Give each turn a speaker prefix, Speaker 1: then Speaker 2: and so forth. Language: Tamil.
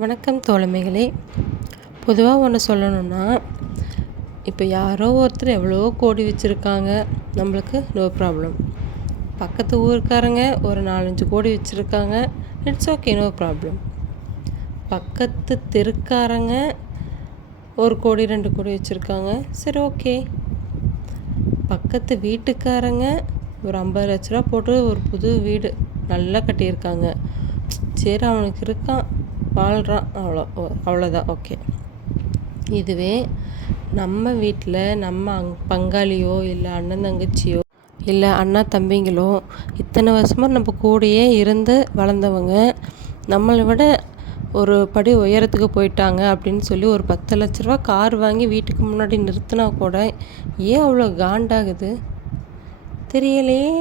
Speaker 1: வணக்கம் தோழமைகளே. பொதுவாக ஒன்று சொல்லணும்னா இப்போ யாரோ ஒருத்தர் எவ்வளோ கோடி வச்சுருக்காங்க நம்மளுக்கு நோ ப்ராப்ளம் பக்கத்து ஊருக்காரங்க ஒரு நாலஞ்சு கோடி வச்சுருக்காங்க இட்ஸ் ஓகே நோ ப்ராப்ளம் பக்கத்து தெருக்காரங்க ஒரு கோடி ரெண்டு கோடி வச்சுருக்காங்க சரி ஓகே பக்கத்து வீட்டுக்காரங்க ஒரு ஐம்பது லட்ச ரூபா போட்டு ஒரு புது வீடு நல்லா கட்டியிருக்காங்க. சரி அவனுக்கு இருக்கான். வாழ்கிறான் அவ்வளோ அவ்வளோதான் ஓகே. இதுவே நம்ம வீட்டில் நம்ம அங் பங்காளியோ இல்லை அண்ணன் தங்கச்சியோ இல்லை அண்ணா தம்பிங்களோ இத்தனை வருஷமாக நம்ம கூடயே இருந்து வளர்ந்தவங்க நம்மளை விட ஒரு படி உயரத்துக்கு போயிட்டாங்க அப்படின்னு சொல்லி ஒரு பத்து லட்ச ரூபா கார் வாங்கி வீட்டுக்கு முன்னாடி நிறுத்தினா கூட ஏன் அவ்வளோ காண்டாகுது? தெரியலையே